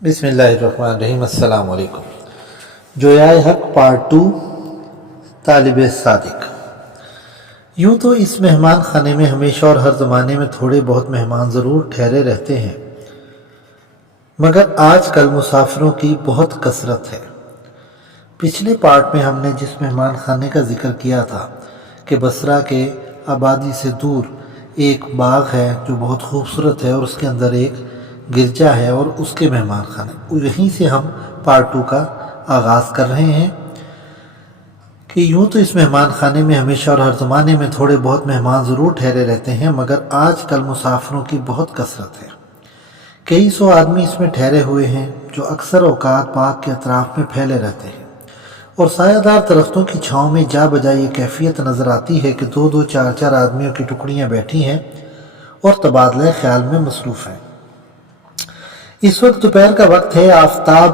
بسم اللہ الرحمن الرحیم۔ السلام علیکم۔ جویائے حق پارٹ 2، طالب صادق۔ یوں تو اس مہمان خانے میں ہمیشہ اور ہر زمانے میں تھوڑے بہت مہمان ضرور ٹھہرے رہتے ہیں، مگر آج کل مسافروں کی بہت کثرت ہے۔ پچھلے پارٹ میں ہم نے جس مہمان خانے کا ذکر کیا تھا کہ بصرہ کے آبادی سے دور ایک باغ ہے جو بہت خوبصورت ہے، اور اس کے اندر ایک گرجا ہے اور اس کے مہمان خانے، یہیں سے ہم پارٹ 2 کا آغاز کر رہے ہیں کہ یوں تو اس مہمان خانے میں ہمیشہ اور ہر زمانے میں تھوڑے بہت مہمان ضرور ٹھہرے رہتے ہیں، مگر آج کل مسافروں کی بہت کثرت ہے۔ کئی سو آدمی اس میں ٹھہرے ہوئے ہیں جو اکثر اوقات باغ کے اطراف میں پھیلے رہتے ہیں، اور سایہ دار درختوں کی چھاؤں میں جا بجا یہ کیفیت نظر آتی ہے کہ دو دو چار چار آدمیوں کی ٹکڑیاں بیٹھی ہیں اور تبادلہ خیال میں مصروف ہیں۔ اس وقت دوپہر کا وقت ہے، آفتاب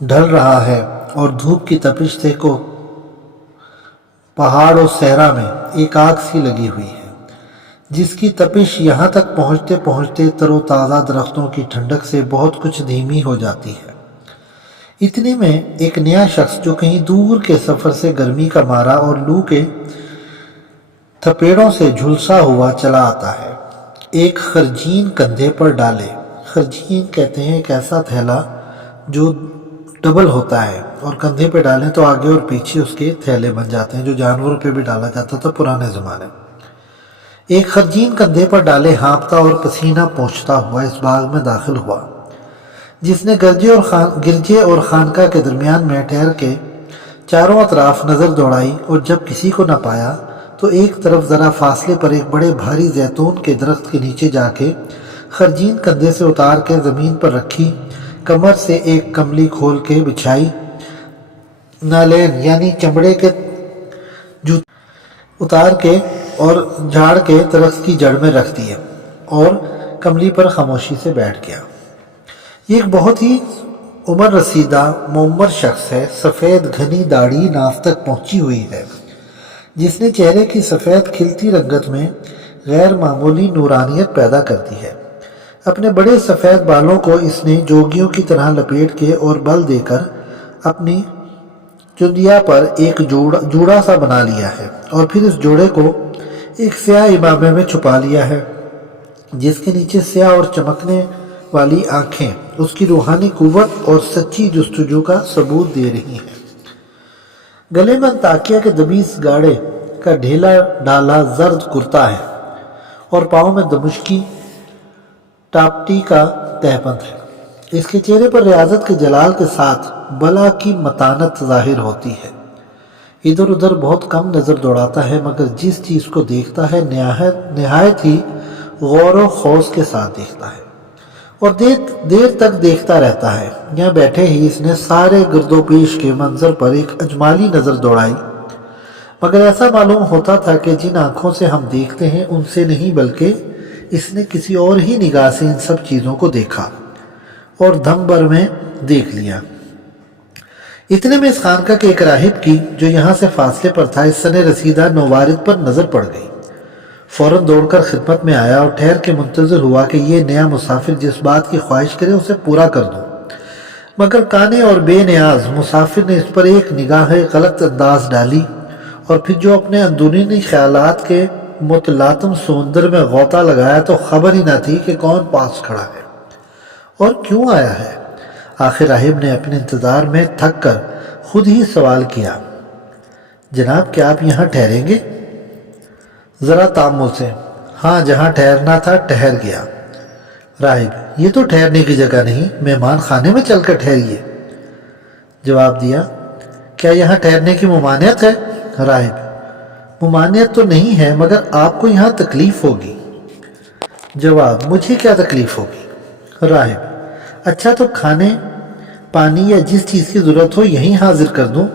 ڈھل رہا ہے اور دھوپ کی تپش سے کو پہاڑ و صحرا میں ایک آگ سی لگی ہوئی ہے، جس کی تپش یہاں تک پہنچتے پہنچتے تر و تازہ درختوں کی ٹھنڈک سے بہت کچھ دھیمی ہو جاتی ہے۔ اتنے میں ایک نیا شخص جو کہیں دور کے سفر سے گرمی کا مارا اور لو کے تھپیڑوں سے جھلسا ہوا چلا آتا ہے، ایک خرجین کندھے پر ڈالے۔ خرجین کہتے ہیں ایک ایسا تھیلا جو ڈبل ہوتا ہے، اور کندھے پہ ڈالیں تو آگے اور پیچھے اس کے تھیلے بن جاتے ہیں، جو جانوروں پہ بھی ڈالا جاتا تھا پرانے زمانے میں۔ ایک خرجین کندھے پر ڈالے ہانپتا اور پسینہ پوچھتا ہوا اس باغ میں داخل ہوا، جس نے گرجے اور خانقاہ کے درمیان میں ٹھہر کے چاروں اطراف نظر دوڑائی، اور جب کسی کو نہ پایا تو ایک طرف ذرا فاصلے پر ایک بڑے بھاری زیتون کے درخت کے نیچے جا کے خرجین کندھے سے اتار کے زمین پر رکھی، کمر سے ایک کملی کھول کے بچھائی، نالین یعنی چمڑے کے جوتے اتار کے اور جھاڑ کے درخت کی جڑ میں رکھ دیے، اور کملی پر خاموشی سے بیٹھ گیا۔ یہ ایک بہت ہی عمر رسیدہ معمر شخص ہے، سفید گھنی داڑھی ناف تک پہنچی ہوئی ہے، جس نے چہرے کی سفید کھلتی رنگت میں غیر معمولی نورانیت پیدا کرتی ہے۔ اپنے بڑے سفید بالوں کو اس نے جوگیوں کی طرح لپیٹ کے اور بل دے کر اپنی چندیا پر ایک جوڑا سا بنا لیا ہے، اور پھر اس جوڑے کو ایک سیاہ امامے میں چھپا لیا ہے، جس کے نیچے سیاہ اور چمکنے والی آنکھیں اس کی روحانی قوت اور سچی جستجو کا ثبوت دے رہی ہیں۔ گلے میں تاکیہ کے دبیس گاڑے کا ڈھیلا ڈالا زرد کرتا ہے، اور پاؤں میں دمشقی ٹاپٹی کا تہبند ہے۔ اس کے چہرے پر ریاضت کے جلال کے ساتھ بلا کی متانت ظاہر ہوتی ہے۔ ادھر ادھر بہت کم نظر دوڑاتا ہے، مگر جس چیز کو دیکھتا ہے نہایت ہی غور و خوض کے ساتھ دیکھتا ہے، اور دیر تک دیکھتا رہتا ہے۔ یہاں بیٹھے ہی اس نے سارے گرد و پیش کے منظر پر ایک اجمالی نظر دوڑائی، مگر ایسا معلوم ہوتا تھا کہ جن آنکھوں سے ہم دیکھتے ہیں ان سے نہیں، بلکہ اس نے کسی اور ہی نگاہ سے ان سب چیزوں کو دیکھا اور دم بھر میں دیکھ لیا۔ اتنے میں اس خانقاہ کے ایک راہب کی، جو یہاں سے فاصلے پر تھا، اس سن رسیدہ نوارد پر نظر پڑ گئی۔ فوراً دوڑ کر خدمت میں آیا اور ٹھہر کے منتظر ہوا کہ یہ نیا مسافر جس بات کی خواہش کرے اسے پورا کر دوں، مگر کانے اور بے نیاز مسافر نے اس پر ایک نگاہ غلط انداز ڈالی، اور پھر جو اپنے اندرونی خیالات کے متلاطم سمندر میں غوطہ لگایا تو خبر ہی نہ تھی کہ کون پاس کھڑا ہے اور کیوں آیا ہے۔ آخر راہب نے اپنے انتظار میں تھک کر خود ہی سوال کیا، جناب کیا آپ یہاں ٹھہریں گے؟ ذرا تامل سے، ہاں جہاں ٹھہرنا تھا ٹھہر گیا۔ راہب، یہ تو ٹھہرنے کی جگہ نہیں، مہمان خانے میں چل کر ٹھہریے۔ جواب دیا، کیا یہاں ٹھہرنے کی ممانعت ہے؟ راہب، ممانعت تو نہیں ہے، مگر آپ کو یہاں تکلیف ہوگی۔ جواب، مجھے کیا تکلیف ہوگی؟ راہب، اچھا تو کھانے پانی یا جس چیز کی ضرورت ہو یہیں حاضر کر دوں؟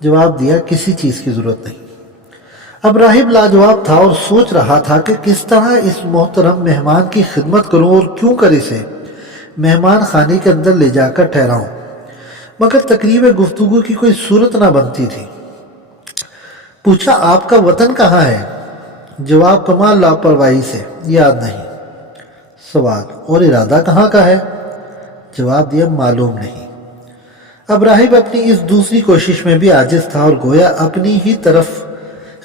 جواب دیا، کسی چیز کی ضرورت نہیں۔ اب راہب لاجواب تھا اور سوچ رہا تھا کہ کس طرح اس محترم مہمان کی خدمت کروں اور کیوں کر اسے مہمان خانے کے اندر لے جا کر ٹھہراؤں، مگر تقریب گفتگو کی کوئی صورت نہ بنتی تھی۔ پوچھا، آپ کا وطن کہاں ہے؟ جواب کمال لاپرواہی سے، یاد نہیں۔ سوال، اور ارادہ کہاں کا ہے؟ جواب دیا معلوم نہیں۔ اب راہب اپنی اس دوسری کوشش میں بھی عاجز تھا اور گویا اپنی ہی طرف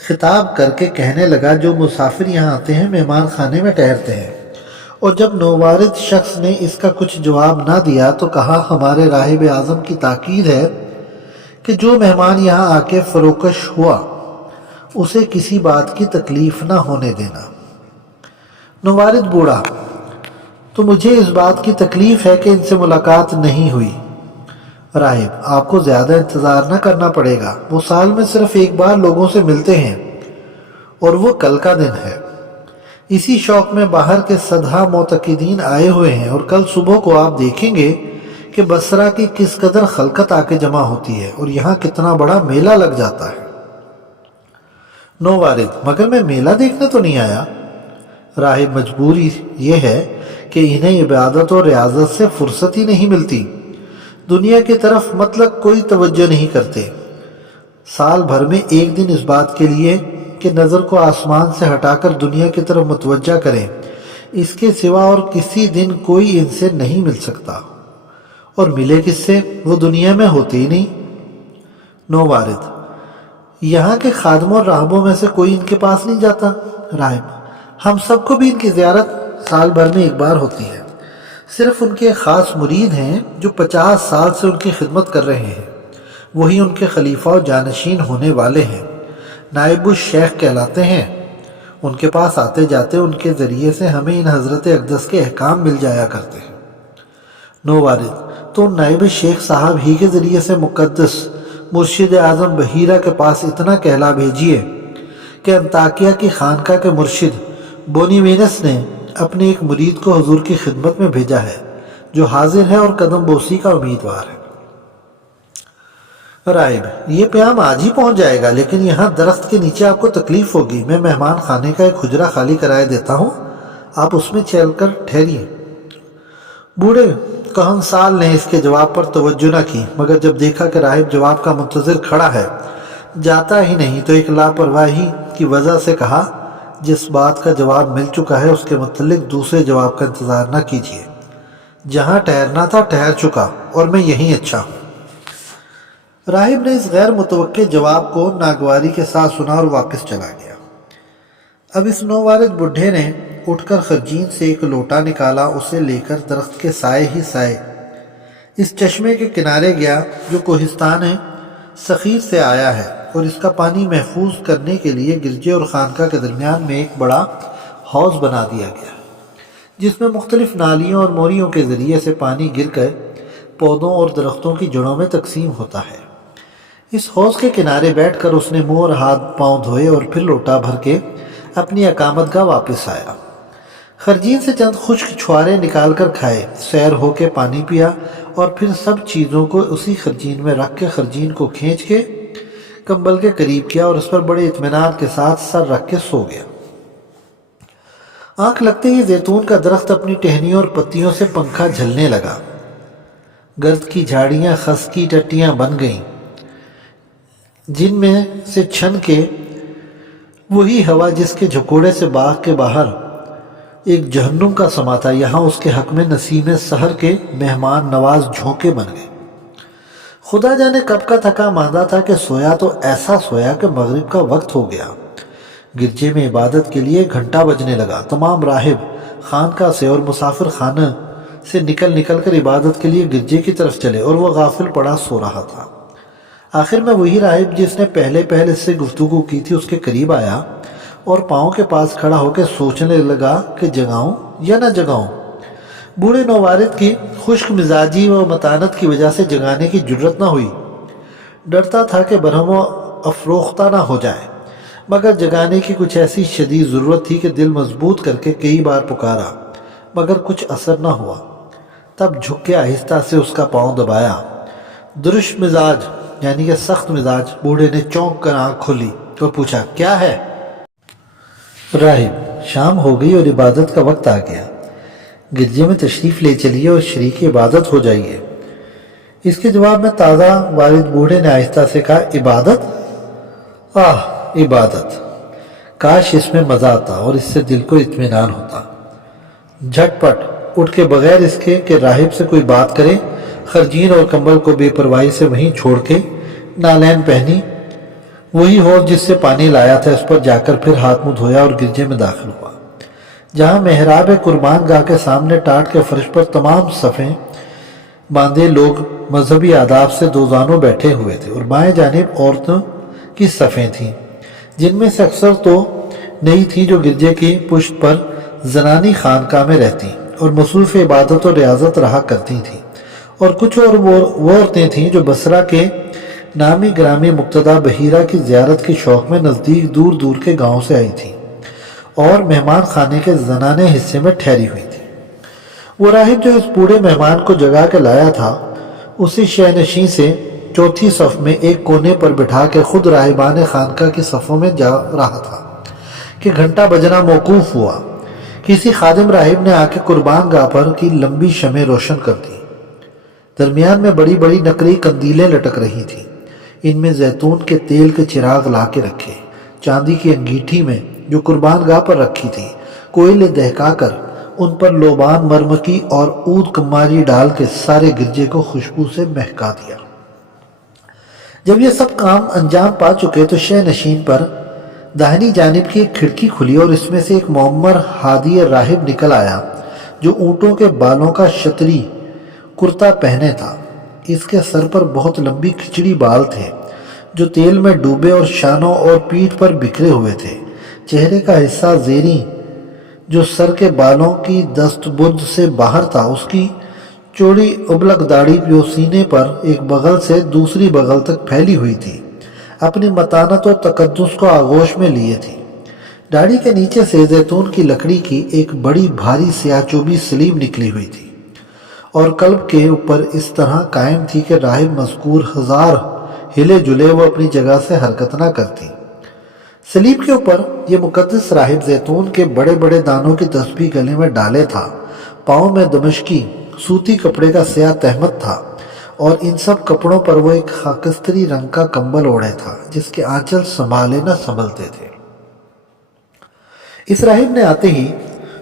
خطاب کر کے کہنے لگا، جو مسافر یہاں آتے ہیں مہمان خانے میں ٹھہرتے ہیں۔ اور جب نووارد شخص نے اس کا کچھ جواب نہ دیا تو کہا، ہمارے راہب اعظم کی تاکید ہے کہ جو مہمان یہاں آ کے فروکش ہوا اسے کسی بات کی تکلیف نہ ہونے دینا۔ نووارد بوڑھا، تو مجھے اس بات کی تکلیف ہے کہ ان سے ملاقات نہیں ہوئی۔ راہب، آپ کو زیادہ انتظار نہ کرنا پڑے گا، وہ سال میں صرف ایک بار لوگوں سے ملتے ہیں اور وہ کل کا دن ہے۔ اسی شوق میں باہر کے صدہا معتقدین آئے ہوئے ہیں اور کل صبح کو آپ دیکھیں گے کہ بصرہ کی کس قدر خلقت آ کے جمع ہوتی ہے اور یہاں کتنا بڑا میلہ لگ جاتا ہے۔ نووارد، مگر میں میلہ دیکھنے تو نہیں آیا۔ راہب، مجبوری یہ ہے کہ انہیں عبادت اور ریاضت سے فرصت ہی نہیں ملتی، دنیا کی طرف مطلق کوئی توجہ نہیں کرتے۔ سال بھر میں ایک دن اس بات کے لیے کہ نظر کو آسمان سے ہٹا کر دنیا کی طرف متوجہ کریں، اس کے سوا اور کسی دن کوئی ان سے نہیں مل سکتا، اور ملے کس سے، وہ دنیا میں ہوتے ہی نہیں۔ نووارد، یہاں کے خادموں اور راہبوں میں سے کوئی ان کے پاس نہیں جاتا؟ راہب، ہم سب کو بھی ان کی زیارت سال بھر میں ایک بار ہوتی ہے، صرف ان کے خاص مرید ہیں جو 50 سال سے ان کی خدمت کر رہے ہیں، وہی ان کے خلیفہ و جانشین ہونے والے ہیں، نائب الشیخ کہلاتے ہیں۔ ان کے پاس آتے جاتے ان کے ذریعے سے ہمیں ان حضرت اقدس کے احکام مل جایا کرتے ہیں۔ نووارد، تو نائب شیخ صاحب ہی کے ذریعے سے مقدس مرشد اعظم بحیرہ کے پاس اتنا کہلا بھیجیے کہ انطاکیہ کی خانقاہ کے مرشد بونیوینس نے اپنے ایک مرید کو حضور کی خدمت میں بھیجا ہے، جو حاضر ہے اور قدم بوسی کا امیدوار ہے۔ راہب، یہ پیام آج ہی پہنچ جائے گا، لیکن یہاں درخت کے نیچے آپ کو تکلیف ہوگی۔ میں مہمان خانے کا ایک حجرہ خالی کرائے دیتا ہوں، آپ اس میں چل کر ٹھہریے۔ بوڑھے کہن سال نے اس کے جواب پر توجہ نہ کی، مگر جب دیکھا کہ راہب جواب کا منتظر کھڑا ہے، جاتا ہی نہیں، تو ایک لاپرواہی کی وجہ سے کہا، جس بات کا جواب مل چکا ہے اس کے متعلق دوسرے جواب کا انتظار نہ کیجیے۔ جہاں ٹھہرنا تھا ٹھہر چکا اور میں یہیں اچھا ہوں۔ راہب نے اس غیر متوقع جواب کو ناگواری کے ساتھ سنا اور واپس چلا گیا۔ اب اس نووارد بڈھے نے اٹھ کر خرجین سے ایک لوٹا نکالا، اسے لے کر درخت کے سائے ہی سائے اس چشمے کے کنارے گیا جو کوہستان سخیر سے آیا ہے، اور اس کا پانی محفوظ کرنے کے لیے گرجے اور خانقاہ کے درمیان میں ایک بڑا حوض بنا دیا گیا، جس میں مختلف نالیوں اور موریوں کے ذریعے سے پانی گر کر پودوں اور درختوں کی جڑوں میں تقسیم ہوتا ہے۔ اس حوض کے کنارے بیٹھ کر اس نے منہ اور ہاتھ پاؤں دھوئے اور پھر لوٹا بھر کے اپنی اقامت گاہ واپس آیا۔ خرجین سے چند خشک چھوارے نکال کر کھائے، سیر ہو کے پانی پیا، اور پھر سب چیزوں کو اسی خرجین میں رکھ کے خرجین کو کھینچ کے کمبل کے قریب کیا اور اس پر بڑے اطمینان کے ساتھ سر رکھ کے سو گیا۔ آنکھ لگتے ہی زیتون کا درخت اپنی ٹہنیوں اور پتیوں سے پنکھا جھلنے لگا، گرد کی جھاڑیاں خس کی ٹٹیاں بن گئیں، جن میں سے چھن کے وہی ہوا جس کے جھکوڑے سے باغ کے باہر ایک جہنم کا سما تھا، یہاں اس کے حق میں نسیم سحر کے مہمان نواز جھونکے بن گئے۔ خدا جانے کب کا تھکا ماندہ تھا کہ سویا تو ایسا سویا کہ مغرب کا وقت ہو گیا۔ گرجے میں عبادت کے لیے گھنٹا بجنے لگا۔ تمام راہب خانقاہ سے اور مسافر خانہ سے نکل کر عبادت کے لیے گرجے کی طرف چلے، اور وہ غافل پڑا سو رہا تھا۔ آخر میں وہی راہب جس نے پہلے اس سے گفتگو کی تھی اس کے قریب آیا اور پاؤں کے پاس کھڑا ہو کے سوچنے لگا کہ جگاؤں یا نہ جگاؤں۔ بوڑھے نووارد کی خشک مزاجی و متانت کی وجہ سے جگانے کی جرت نہ ہوئی، ڈرتا تھا کہ برہم و افروختہ نہ ہو جائے، مگر جگانے کی کچھ ایسی شدید ضرورت تھی کہ دل مضبوط کر کے کئی بار پکارا، مگر کچھ اثر نہ ہوا۔ تب جھک کے آہستہ سے اس کا پاؤں دبایا۔ درش مزاج یعنی کہ سخت مزاج بوڑھے نے چونک کر آنکھ کھولی اور پوچھا، کیا ہے؟ راہب، شام ہو گئی اور عبادت کا وقت آ گیا، گرجے میں تشریف لے چلیے اور شریک عبادت ہو جائیے۔ اس کے جواب میں تازہ وارد بوڑھے نے آہستہ سے کہا، عبادت؟ عبادت، کاش اس میں مزہ آتا اور اس سے دل کو اطمینان ہوتا۔ جھٹ پٹ اٹھ کے بغیر اس کے کہ راہب سے کوئی بات کرے خرجین اور کمبل کو بے پرواہی سے وہیں چھوڑ کے نالین پہنی، وہی حوض جس سے پانی لایا تھا اس پر جا کر پھر ہاتھ منہ دھویا اور گرجے میں داخل ہوا، جہاں محراب قربان گاہ کے سامنے ٹاٹ کے فرش پر تمام صفیں باندھے لوگ مذہبی آداب سے دوزانوں بیٹھے ہوئے تھے، اور بائیں جانب عورتوں کی صفیں تھیں، جن میں سے اکثر تو نئی تھیں جو گرجے کی پشت پر زنانی خانقاہ میں رہتی اور مصروف عبادت اور ریاضت رہا کرتی تھیں، اور کچھ اور وہ عورتیں تھیں جو بصرہ کے نامی گرامی مقتدا بحیرہ کی زیارت کے شوق میں نزدیک دور دور کے گاؤں سے آئی تھیں اور مہمان خانے کے زنانے حصے میں ٹھہری ہوئی تھی۔ وہ راہب جو اس بوڑھے مہمان کو جگا کے لایا تھا اسی شینشین سے چوتھی صف میں ایک کونے پر بٹھا کے خود راہبان خانقاہ کی صفوں میں جا رہا تھا کہ گھنٹا بجنا موقوف ہوا۔ کسی خادم راہب نے آ کے قربان گاہ پر کی لمبی شمع روشن کر دی۔ درمیان میں بڑی بڑی نقری قندیلیں لٹک رہی تھیں، ان میں زیتون کے تیل کے چراغ لا کے رکھے، چاندی کی انگیٹھی میں جو قربان گاہ پر رکھی تھی کوئلے دہکا کر ان پر لوبان مرمکی اور عود کماری ڈال کے سارے گرجے کو خوشبو سے مہکا دیا۔ جب یہ سب کام انجام پا چکے تو شہ نشین پر داہنی جانب کی ایک کھڑکی کھلی اور اس میں سے ایک معمر ہادی راہب نکل آیا جو اونٹوں کے بالوں کا شتری کرتا پہنے تھا۔ اس کے سر پر بہت لمبی کھچڑی بال تھے جو تیل میں ڈوبے اور شانوں اور پیٹھ پر بکھرے ہوئے تھے۔ چہرے کا حصہ زیریں جو سر کے بالوں کی دست بد سے باہر تھا، اس کی چوڑی ابلک داڑھی جو سینے پر ایک بغل سے دوسری بغل تک پھیلی ہوئی تھی اپنی متانت اور تقدس کو آغوش میں لیے تھی۔ داڑھی کے نیچے سے زیتون کی لکڑی کی ایک بڑی بھاری سیاہ چوبی سلیب نکلی ہوئی تھی اور قلب کے اوپر اس طرح قائم تھی کہ راہب مذکور ہزار ہلے جلے وہ اپنی جگہ سے حرکت نہ کرتی۔ سلیب کے اوپر یہ مقدس راہب زیتون کے بڑے بڑے دانوں کی تسبیح گلے میں ڈالے تھا، پاؤں میں دمشقی سوتی کپڑے کا سیاہ تہمت تھا اور ان سب کپڑوں پر وہ ایک خاکستری رنگ کا کمبل اوڑھے تھا جس کے آنچل سنبھالے نہ سنبھلتے تھے۔ اس راہب نے آتے ہی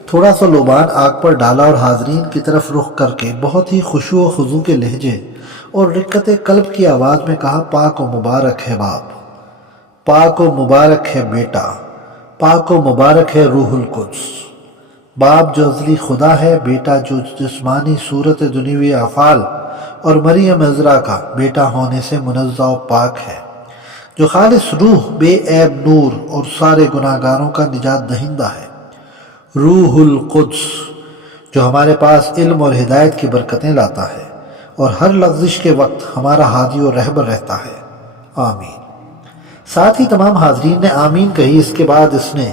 تھوڑا سا لوبان آگ پر ڈالا اور حاضرین کی طرف رخ کر کے بہت ہی خشوع و خضوع کے لہجے اور رقت قلب کی آواز میں کہا، پاک و مبارک ہے باپ، پاک و مبارک ہے بیٹا، پاک و مبارک ہے روح القدس۔ باپ جو ازلی خدا ہے، بیٹا جو جسمانی صورت دنیوی افعال اور مریم عذرا کا بیٹا ہونے سے منزہ و پاک ہے، جو خالص روح بے عیب نور اور سارے گناہگاروں کا نجات دہندہ ہے، روح القدس جو ہمارے پاس علم اور ہدایت کی برکتیں لاتا ہے اور ہر لغزش کے وقت ہمارا ہادی و رہبر رہتا ہے، آمین۔ ساتھ ہی تمام حاضرین نے آمین کہی۔ اس کے بعد اس نے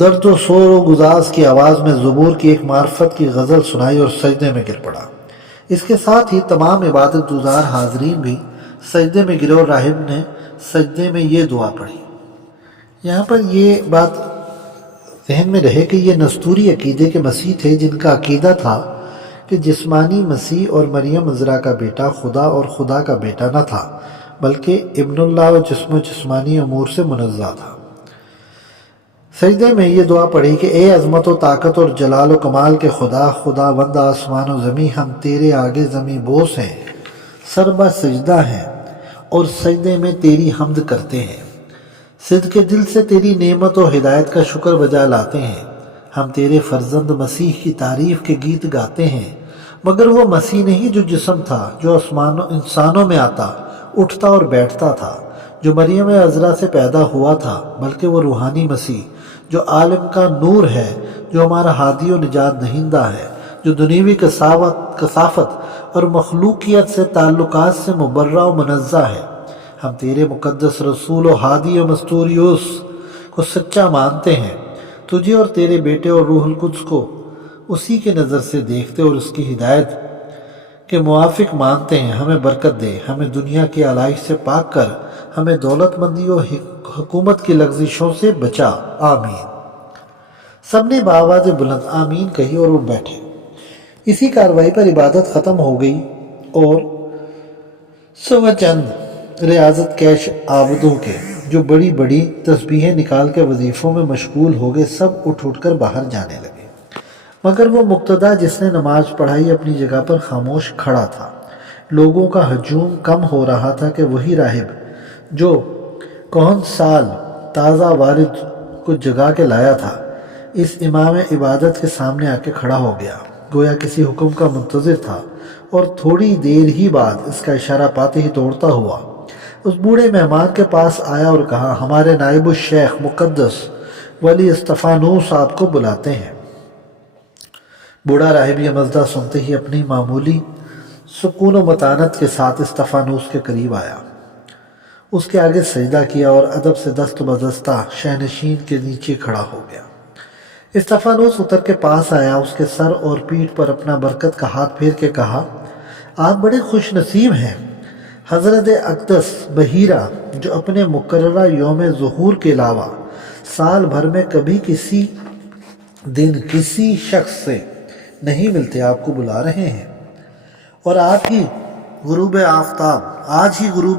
درد و سور و گزاز کی آواز میں زبور کی ایک معرفت کی غزل سنائی اور سجدے میں گر پڑا۔ اس کے ساتھ ہی تمام عبادت گزار حاضرین بھی سجدے میں گرے اور راہب نے سجدے میں یہ دعا پڑھی۔ یہاں پر یہ بات ذہن میں رہے کہ یہ نستوری عقیدے کے مسیح تھے جن کا عقیدہ تھا کہ جسمانی مسیح اور مریم عذرا کا بیٹا خدا اور خدا کا بیٹا نہ تھا بلکہ ابن اللہ و جسم و جسمانی امور سے منزہ تھا۔ سجدے میں یہ دعا پڑھی کہ اے عظمت و طاقت اور جلال و کمال کے خدا، خدا بند آسمان و زمین، ہم تیرے آگے زمیں بوس ہیں، سربہ سجدہ ہیں اور سجدے میں تیری حمد کرتے ہیں، صدق دل سے تیری نعمت و ہدایت کا شکر بجا لاتے ہیں۔ ہم تیرے فرزند مسیح کی تعریف کے گیت گاتے ہیں، مگر وہ مسیح نہیں جو جسم تھا، جو انسانوں میں آتا، اٹھتا اور بیٹھتا تھا، جو مریم عذرا سے پیدا ہوا تھا، بلکہ وہ روحانی مسیح جو عالم کا نور ہے، جو ہمارا ہادی و نجات دہندہ ہے، جو دنیوی کثافت اور مخلوقیت سے تعلقات سے مبرہ و منزہ ہے۔ ہم تیرے مقدس رسول و ہادی و مستوریوس کو سچا مانتے ہیں، تجھے اور تیرے بیٹے اور روح القدس کو اسی کی نظر سے دیکھتے اور اس کی ہدایت کے موافق مانتے ہیں۔ ہمیں برکت دے، ہمیں دنیا کی آلائش سے پاک کر، ہمیں دولت مندی و حکومت کی لغزشوں سے بچا، آمین۔ سب نے بآواز بلند آمین کہی اور وہ بیٹھے۔ اسی کاروائی پر عبادت ختم ہو گئی اور سوا چند ریاضت کیش عابدوں کے جو بڑی بڑی تسبیحیں نکال کے وظیفوں میں مشغول ہو گئے، سب اٹھ کر باہر جانے لگے۔ مگر وہ مقتدا جس نے نماز پڑھائی اپنی جگہ پر خاموش کھڑا تھا۔ لوگوں کا ہجوم کم ہو رہا تھا کہ وہی راہب جو کون سال تازہ وارد کو جگا کے لایا تھا اس امام عبادت کے سامنے آ کے کھڑا ہو گیا، گویا کسی حکم کا منتظر تھا، اور تھوڑی دیر ہی بعد اس کا اشارہ پاتے ہی دوڑتا ہوا اس بوڑھے مہمان کے پاس آیا اور کہا، ہمارے نائب الشیخ مقدس ولی استفانوس آپ کو بلاتے ہیں۔ بوڑھا راہب یہ مزدہ سنتے ہی اپنی معمولی سکون و متانت کے ساتھ استفانوس کے قریب آیا، اس کے آگے سجدہ کیا اور ادب سے دست بدستہ شہنشین کے نیچے کھڑا ہو گیا۔ استفانوس اتر کے پاس آیا، اس کے سر اور پیٹھ پر اپنا برکت کا ہاتھ پھیر کے کہا، آپ بڑے خوش نصیب ہیں حضرت اقدس بحیرہ، جو اپنے مقررہ یوم ظہور کے علاوہ سال بھر میں کبھی کسی دن کسی شخص سے نہیں ملتے، آپ کو بلا رہے ہیں، اور آج ہی غروب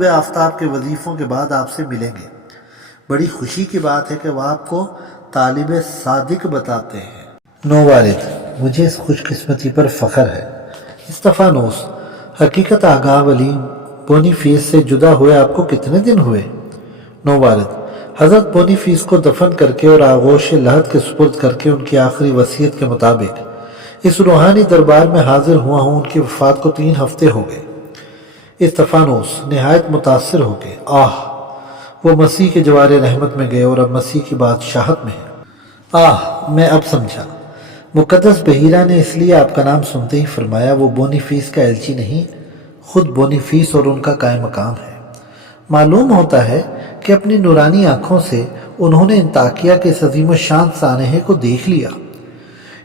آفتاب کے وظیفوں کے بعد آپ سے ملیں گے۔ بڑی خوشی کی بات ہے کہ وہ آپ کو طالب صادق بتاتے ہیں۔ نووارد، مجھے اس خوش قسمتی پر فخر ہے۔ استفانوس، حقیقت آگاہ ولی بونیفیس سے جدا ہوئے آپ کو کتنے دن ہوئے؟ نووارد، حضرت بونیفیس کو دفن کر کے اور آغوش لحد کے سپرد کر کے ان کی آخری وصیت کے مطابق اس روحانی دربار میں حاضر ہوا ہوں۔ ان کی وفات کو 3 ہفتے ہو گئے۔ استفانوس نہایت متاثر ہو کے، وہ مسیح کے جوار رحمت میں گئے اور اب مسیح کی بادشاہت میں ہے۔ میں اب سمجھا۔ مقدس بحیرہ نے اس لیے آپ کا نام سنتے ہی فرمایا، وہ بونیفیس کا ایلچی نہیں، خود بونیفیس اور ان کا قائم مقام ہے۔ معلوم ہوتا ہے کہ اپنی نورانی آنکھوں سے انہوں نے انطاکیہ کے اس عظیم الشان سانحے کو دیکھ لیا۔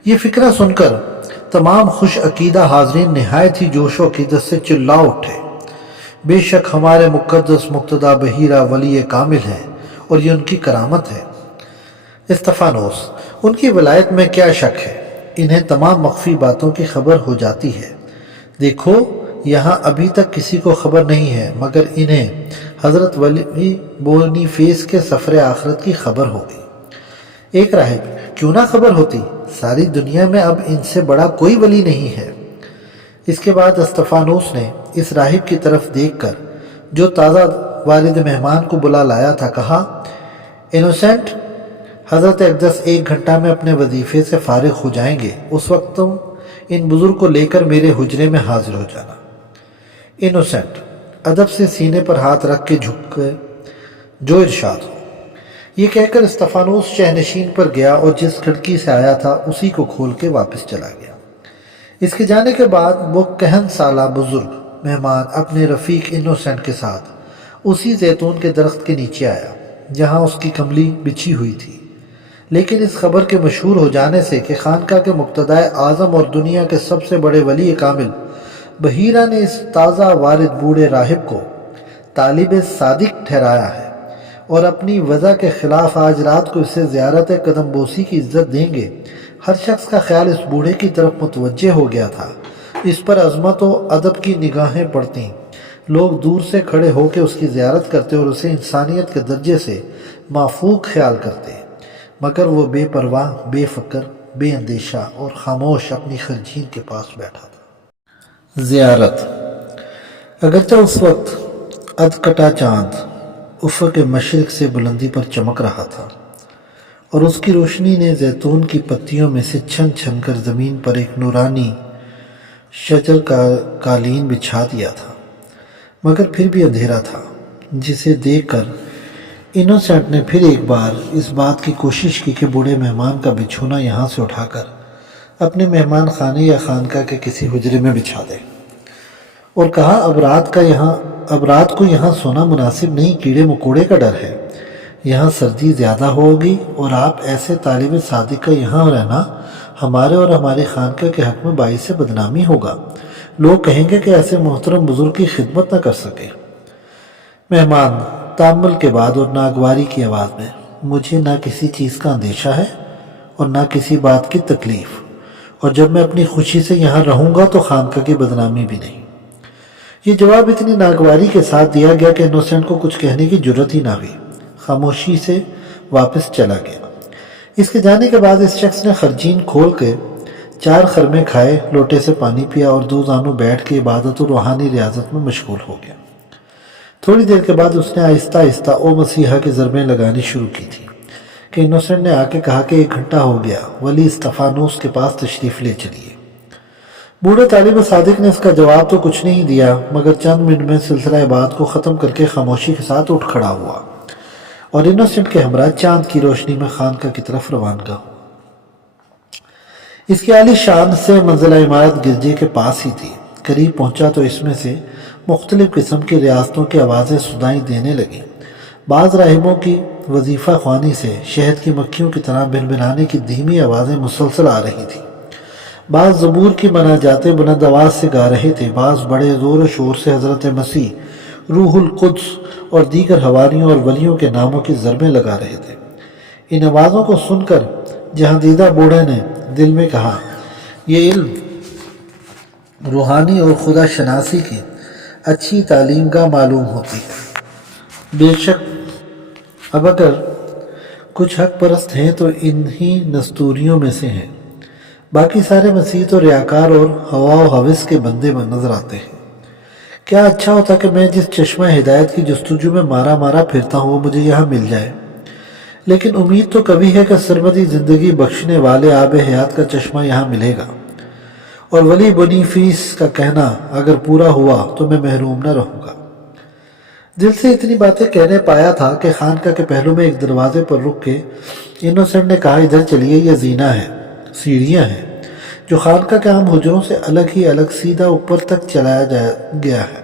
یہ فکرہ سن کر تمام خوش عقیدہ حاضرین نہایت ہی جوش و عقیدت سے چلا اٹھے، بے شک ہمارے مقدس مقتدا بحیرہ ولی کامل ہیں اور یہ ان کی کرامت ہے۔ استفانوس، ان کی ولایت میں کیا شک ہے، انہیں تمام مخفی باتوں کی خبر ہو جاتی ہے۔ دیکھو یہاں ابھی تک کسی کو خبر نہیں ہے مگر انہیں حضرت ولی بونیفیس کے سفر آخرت کی خبر ہوگی۔ ایک راہب، کیوں نہ خبر ہوتی، ساری دنیا میں اب ان سے بڑا کوئی ولی نہیں ہے۔ اس کے بعد استفانوس نے اس راہب کی طرف دیکھ کر جو تازہ والد مہمان کو بلا لایا تھا کہا، انوسینٹ، حضرت اقدس 1 گھنٹہ میں اپنے وظیفے سے فارغ ہو جائیں گے، اس وقت تم ان بزرگ کو لے کر میرے حجرے میں حاضر ہو جانا۔ انوسینٹ ادب سے سینے پر ہاتھ رکھ کے جھک گئے، جو ارشاد ہو۔ یہ کہہ کر استفانوس شہنشین پر گیا اور جس کھڑکی سے آیا تھا اسی کو کھول کے واپس چلا گیا۔ اس کے جانے کے بعد وہ کہن سالہ بزرگ مہمان اپنے رفیق انوسینٹ کے ساتھ اسی زیتون کے درخت کے نیچے آیا جہاں اس کی کملی بچھی ہوئی تھی، لیکن اس خبر کے مشہور ہو جانے سے کہ خانقاہ کے مقتدائے اعظم اور دنیا کے سب سے بڑے ولی کامل بحیرہ نے اس تازہ وارد بوڑھے راہب کو طالب صادق ٹھہرایا ہے اور اپنی وضع کے خلاف آج رات کو اسے زیارت قدم بوسی کی عزت دیں گے، ہر شخص کا خیال اس بوڑھے کی طرف متوجہ ہو گیا تھا۔ اس پر عظمت و ادب کی نگاہیں پڑتیں، لوگ دور سے کھڑے ہو کے اس کی زیارت کرتے اور اسے انسانیت کے درجے سے مافوق خیال کرتے، مگر وہ بے پرواہ، بے فکر، بے اندیشہ اور خاموش اپنی خرجین کے پاس بیٹھا تھا۔ زیارت۔ اگرچہ اس وقت ادکٹا چاند افق مشرق سے بلندی پر چمک رہا تھا اور اس کی روشنی نے زیتون کی پتیوں میں سے چھن چھن کر زمین پر ایک نورانی شجر کا قالین بچھا دیا تھا، مگر پھر بھی اندھیرا تھا، جسے دیکھ کر انوسینٹ نے پھر ایک بار اس بات کی کوشش کی کہ بوڑھے مہمان کا بچھونا یہاں سے اٹھا کر اپنے مہمان خانے یا خانقاہ کے کسی حجرے میں بچھا دے، اور کہا، اب رات کو یہاں سونا مناسب نہیں، کیڑے مکوڑے کا ڈر ہے، یہاں سردی زیادہ ہوگی اور آپ ایسے طالب صادق کا یہاں رہنا ہمارے اور ہمارے خانقاہ کے حق میں باعث بدنامی ہوگا، لوگ کہیں گے کہ ایسے محترم بزرگ کی خدمت نہ کر سکے۔ مہمان تامل کے بعد اور ناگواری کی آواز میں، مجھے نہ کسی چیز کا اندیشہ ہے اور نہ کسی بات کی تکلیف، اور جب میں اپنی خوشی سے یہاں رہوں گا تو خانقاہ کی بدنامی بھی نہیں۔ یہ جواب اتنی ناگواری کے ساتھ دیا گیا کہ انوسینٹ کو کچھ کہنے کی جرت ہی نہ ہوئی، خاموشی سے واپس چلا گیا۔ اس کے جانے کے بعد اس شخص نے خرجین کھول کے 4 خرمے کھائے، لوٹے سے پانی پیا اور 2 زانوں بیٹھ کے عبادت و روحانی ریاضت میں مشغول ہو گیا۔ تھوڑی دیر کے بعد اس نے آہستہ آہستہ او مسیحا کی ضربیں لگانی شروع کی تھی کہ انوسنٹ نے آ کے کہا کہ 1 گھنٹہ ہو گیا، ولی استفانوس کے پاس تشریف لے چلیے۔ بوڑھے طالب صادق نے اس کا جواب تو کچھ نہیں دیا، مگر چند منٹ میں سلسلہ بات کو ختم کر کے خاموشی کے ساتھ اٹھ کھڑا ہوا اور انوسنٹ کے ہمراہ چاند کی روشنی میں خانقاہ کی طرف روانگا ہوا۔ اس کی عالی شان سے منزلہ عمارت گرجے کے پاس ہی تھی۔ قریب پہنچا تو اس میں سے مختلف قسم کی ریاستوں کی آوازیں سنائی دینے لگیں۔ بعض راہبوں کی وظیفہ خوانی سے شہد کی مکھیوں کی طرح بنبنانے کی دھیمی آوازیں مسلسل آ رہی تھیں۔ بعض زبور کی مناجاتیں بلند آواز سے گا رہے تھے، بعض بڑے زور و شور سے حضرت مسیح، روح القدس اور دیگر حواریوں اور ولیوں کے ناموں کی ضربیں لگا رہے تھے۔ ان آوازوں کو سن کر جہاندیدہ بوڑھے نے دل میں کہا، یہ علم روحانی اور خدا شناسی کی اچھی تعلیم کا معلوم ہوتی ہے۔ بے شک اب اگر کچھ حق پرست ہیں تو انہی نستوریوں میں سے ہیں، باقی سارے مسیح تو ریاکار اور ہوا و ہوس کے بندے نظر آتے ہیں۔ کیا اچھا ہوتا کہ میں جس چشمہ ہدایت کی جستجو میں مارا مارا پھرتا ہوں وہ مجھے یہاں مل جائے، لیکن امید تو کبھی ہے کہ سرمدی زندگی بخشنے والے آب حیات کا چشمہ یہاں ملے گا، اور ولی بونیفیس کا کہنا اگر پورا ہوا تو میں محروم نہ رہوں گا۔ دل سے اتنی باتیں کہنے پایا تھا کہ خانقاہ کے پہلو میں ایک دروازے پر رک کے انوسنٹ نے کہا، ادھر چلیے، یہ زینہ ہے، سیڑھیاں ہیں جو خانقاہ کے عام حجروں سے الگ ہی الگ سیدھا اوپر تک چلایا گیا ہے۔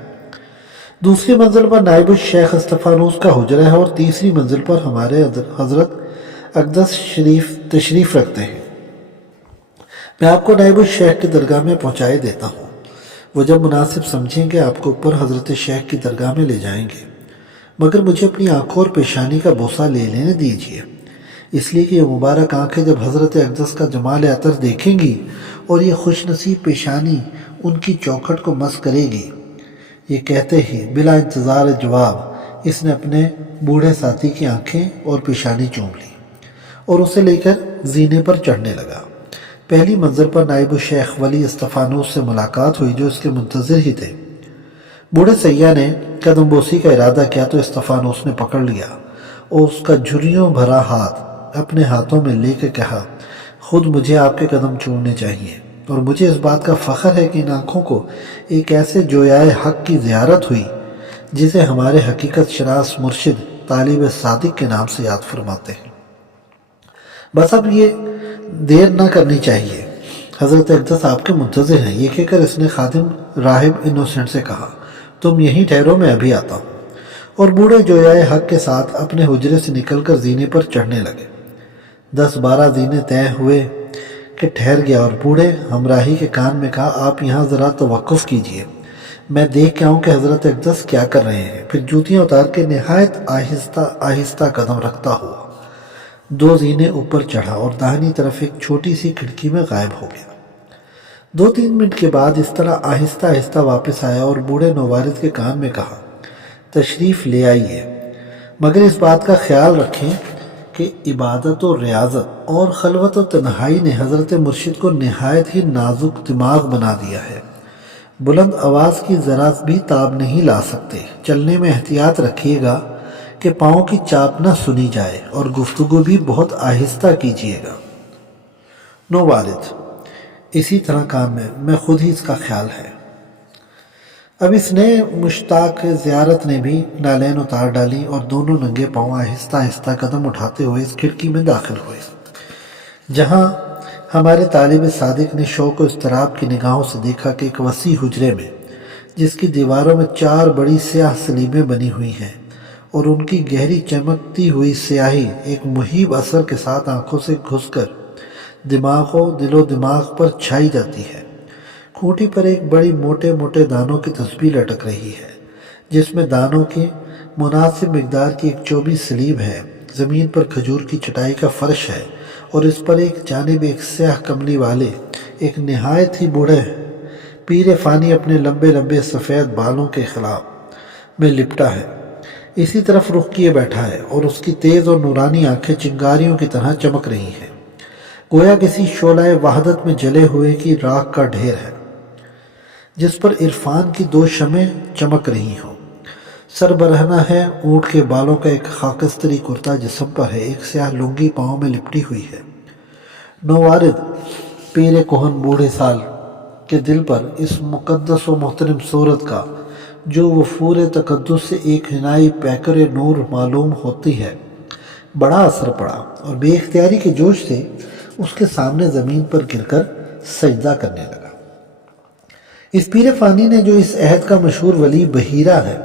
دوسری منزل پر نائب الشیخ استفانوس کا حجرہ ہے اور تیسری منزل پر ہمارے حضرت اقدس تشریف رکھتے ہیں۔ میں آپ کو نائب الشیخ کی درگاہ میں پہنچائے دیتا ہوں، وہ جب مناسب سمجھیں گے آپ کو اوپر حضرت شیخ کی درگاہ میں لے جائیں گے، مگر مجھے اپنی آنکھوں اور پیشانی کا بوسہ لے لینے دیجیے، اس لیے کہ یہ مبارک آنکھیں جب حضرت اقدس کا جمال عطر دیکھیں گی اور یہ خوش نصیب پیشانی ان کی چوکھٹ کو مس کرے گی۔ یہ کہتے ہی بلا انتظار جواب اس نے اپنے بوڑھے ساتھی کی آنکھیں اور پیشانی چوم لی اور اسے لے کر زینے پر چڑھنے لگا۔ پہلی منزل پر نائب الشیخ ولی استفانوس سے ملاقات ہوئی جو اس کے منتظر ہی تھے۔ بوڑھے سیاح نے قدم بوسی کا ارادہ کیا تو استفانوس نے پکڑ لیا اور اس کا جھریوں بھرا ہاتھ اپنے ہاتھوں میں لے کے کہا، خود مجھے آپ کے قدم چومنے چاہیے، اور مجھے اس بات کا فخر ہے کہ ان آنکھوں کو ایک ایسے جویائے حق کی زیارت ہوئی جسے ہمارے حقیقت شناس مرشد طالب صادق کے نام سے یاد فرماتے ہیں۔ بس اب یہ دیر نہ کرنی چاہیے، حضرت اقدس آپ کے منتظر ہیں۔ یہ کہہ کر اس نے خادم راہب انوسنٹ سے کہا، تم یہیں ٹھہرو، میں ابھی آتا ہوں، اور بوڑھے جویائے حق کے ساتھ اپنے حجرے سے نکل کر زینے پر چڑھنے لگے۔ 10-12 زینے طے ہوئے کہ ٹھہر گیا اور بوڑھے ہمراہی کے کان میں کہا، آپ یہاں ذرا توقف کیجیے، میں دیکھ کے آؤں کہ حضرت اقدس کیا کر رہے ہیں۔ پھر جوتیاں اتار کے نہایت آہستہ آہستہ قدم رکھتا ہوا 2 زینے اوپر چڑھا اور داہنی طرف ایک چھوٹی سی کھڑکی میں غائب ہو گیا۔ 2-3 منٹ کے بعد اس طرح آہستہ آہستہ واپس آیا اور بوڑھے نوارد کے کان میں کہا، تشریف لے آئیے، مگر اس بات کا خیال رکھیں کہ عبادت و ریاضت اور خلوت و تنہائی نے حضرت مرشد کو نہایت ہی نازک دماغ بنا دیا ہے، بلند آواز کی ذرا بھی تاب نہیں لا سکتے۔ چلنے میں احتیاط رکھیے گا کہ پاؤں کی چاپ نہ سنی جائے اور گفتگو بھی بہت آہستہ کیجیے گا۔ نووارد، اسی طرح کام میں خود ہی اس کا خیال ہے۔ اب اس نئے مشتاق زیارت نے بھی نالین اتار ڈالی اور دونوں ننگے پاؤں آہستہ آہستہ قدم اٹھاتے ہوئے اس کھڑکی میں داخل ہوئے جہاں ہمارے طالب صادق نے شوق و اضطراب کی نگاہوں سے دیکھا کہ ایک وسیع حجرے میں، جس کی دیواروں میں 4 بڑی سیاہ سلیبیں بنی ہوئی ہیں اور ان کی گہری چمکتی ہوئی سیاہی ایک مہیب اثر کے ساتھ آنکھوں سے گھس کر دل و دماغ پر چھائی جاتی ہے۔ کھوٹی پر ایک بڑی موٹے موٹے دانوں کی تسبیح لٹک رہی ہے جس میں دانوں کی مناسب مقدار کی ایک چوبی سلیب ہے۔ زمین پر کھجور کی چٹائی کا فرش ہے اور اس پر ایک جانب ایک سیاہ کملی والے ایک نہایت ہی بوڑھے پیر فانی اپنے لمبے لمبے سفید بالوں کے خلاف میں لپٹا ہے، اسی طرف رخ کیے بیٹھا ہے اور اس کی تیز اور نورانی آنکھیں چنگاریوں کی طرح چمک رہی ہیں۔ گویا کسی شعلہ وحدت میں جلے ہوئے کی راکھ کا ڈھیر ہے جس پر عرفان کی دو شمعیں چمک رہی ہوں۔ سر برہنہ ہے، اونٹ کے بالوں کا ایک خاکستری کرتا جسم پر ہے، ایک سیاہ لنگی پاؤں میں لپٹی ہوئی ہے۔ نووارد پیر کہن بوڑھے سال کے دل پر اس مقدس و محترم صورت کا جو وفور تقدس سے ایک حنائی پیکر نور معلوم ہوتی ہے بڑا اثر پڑا، اور بے اختیاری کے جوش سے اس کے سامنے زمین پر گر کر سجدہ کرنے لگا۔ اس پیر فانی نے جو اس عہد کا مشہور ولی بحیرہ ہے،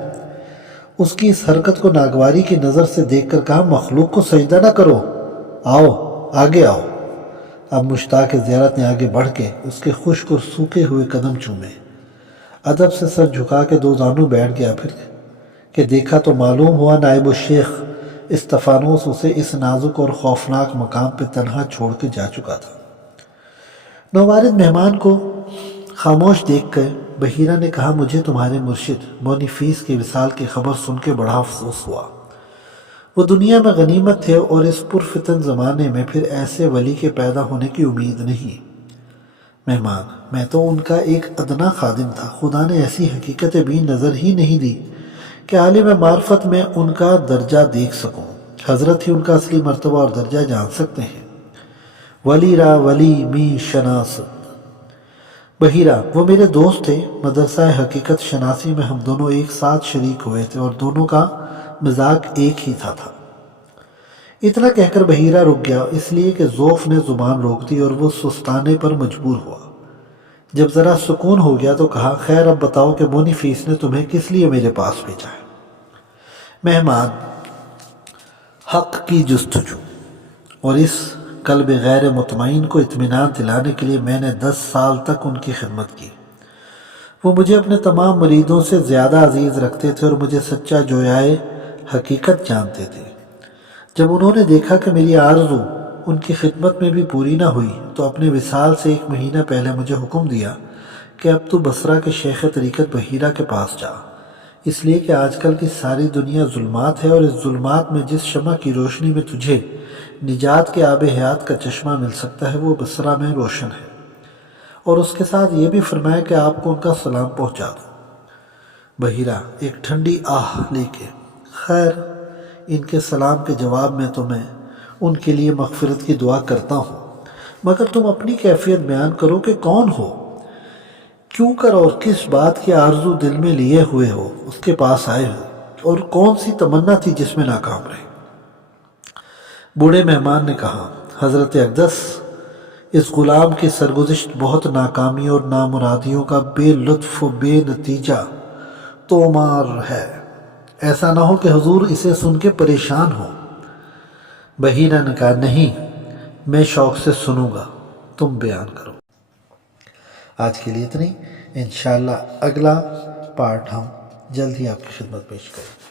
اس کی اس حرکت کو ناگواری کی نظر سے دیکھ کر کہا، مخلوق کو سجدہ نہ کرو، آؤ آگے آؤ۔ اب مشتاق زیارت نے آگے بڑھ کے اس کے خشک اور سوکھے ہوئے قدم چومے، ادب سے سر جھکا کے دو زانوں بیٹھ گیا، پھر کہ دیکھا تو معلوم ہوا نائب الشیخ استفانوس اسے اس نازک اور خوفناک مقام پہ تنہا چھوڑ کے جا چکا تھا۔ نووارد مہمان کو خاموش دیکھ کر بحیرہ نے کہا، مجھے تمہارے مرشد بونیفیس کی وصال کی خبر سن کے بڑا افسوس ہوا۔ وہ دنیا میں غنیمت تھے اور اس پرفتن زمانے میں پھر ایسے ولی کے پیدا ہونے کی امید نہیں۔ مہمان، میں تو ان کا ایک ادنا خادم تھا، خدا نے ایسی حقیقت بھی نظر ہی نہیں دی کہ عالم معرفت میں ان کا درجہ دیکھ سکوں۔ حضرت ہی ان کا اصلی مرتبہ اور درجہ جان سکتے ہیں۔ ولی را ولی می شناست۔ بحیرہ، وہ میرے دوست تھے، مدرسہ حقیقت شناسی میں ہم دونوں ایک ساتھ شریک ہوئے تھے اور دونوں کا مزاج ایک ہی تھا۔ اتنا کہہ کر بحیرہ رک گیا، اس لیے کہ ذوف نے زبان روک دی اور وہ سستانے پر مجبور ہوا۔ جب ذرا سکون ہو گیا تو کہا، خیر اب بتاؤ کہ بونیفیس نے تمہیں کس لیے میرے پاس بھیجا ہے؟ مہمان، حق کی جستجو اور اس قلب غیر مطمئن کو اطمینان دلانے کے لیے میں نے 10 سال تک ان کی خدمت کی۔ وہ مجھے اپنے تمام مریدوں سے زیادہ عزیز رکھتے تھے اور مجھے سچا جویائے حقیقت جانتے تھے۔ جب انہوں نے دیکھا کہ میری آرزو ان کی خدمت میں بھی پوری نہ ہوئی تو اپنے وصال سے 1 مہینہ پہلے مجھے حکم دیا کہ اب تو بصرہ کے شیخ طریقت بحیرہ کے پاس جا، اس لیے کہ آج کل کی ساری دنیا ظلمات ہے اور اس ظلمات میں جس شمع کی روشنی میں تجھے نجات کے آب حیات کا چشمہ مل سکتا ہے وہ بصرہ میں روشن ہے، اور اس کے ساتھ یہ بھی فرمایا کہ آپ کو ان کا سلام پہنچا دو۔ بحیرہ ایک ٹھنڈی آہ لے کے، خیر ان کے سلام کے جواب میں تو میں ان کے لیے مغفرت کی دعا کرتا ہوں، مگر تم اپنی کیفیت بیان کرو کہ کون ہو، کیوں کر اور کس بات کی آرزو دل میں لیے ہوئے ہو اس کے پاس آئے ہو، اور کون سی تمنا تھی جس میں ناکام رہے؟ بوڑھے مہمان نے کہا، حضرت اقدس، اس غلام کی سرگزشت بہت ناکامی اور نامرادیوں کا بے لطف و بے نتیجہ تومار ہے، ایسا نہ ہو کہ حضور اسے سن کے پریشان ہو۔ بحیرہ نے کہا، نہیں، میں شوق سے سنوں گا، تم بیان کرو۔ آج کے لیے اتنی، انشاءاللہ اگلا پارٹ ہم جلد ہی آپ کی خدمت پیش کریں۔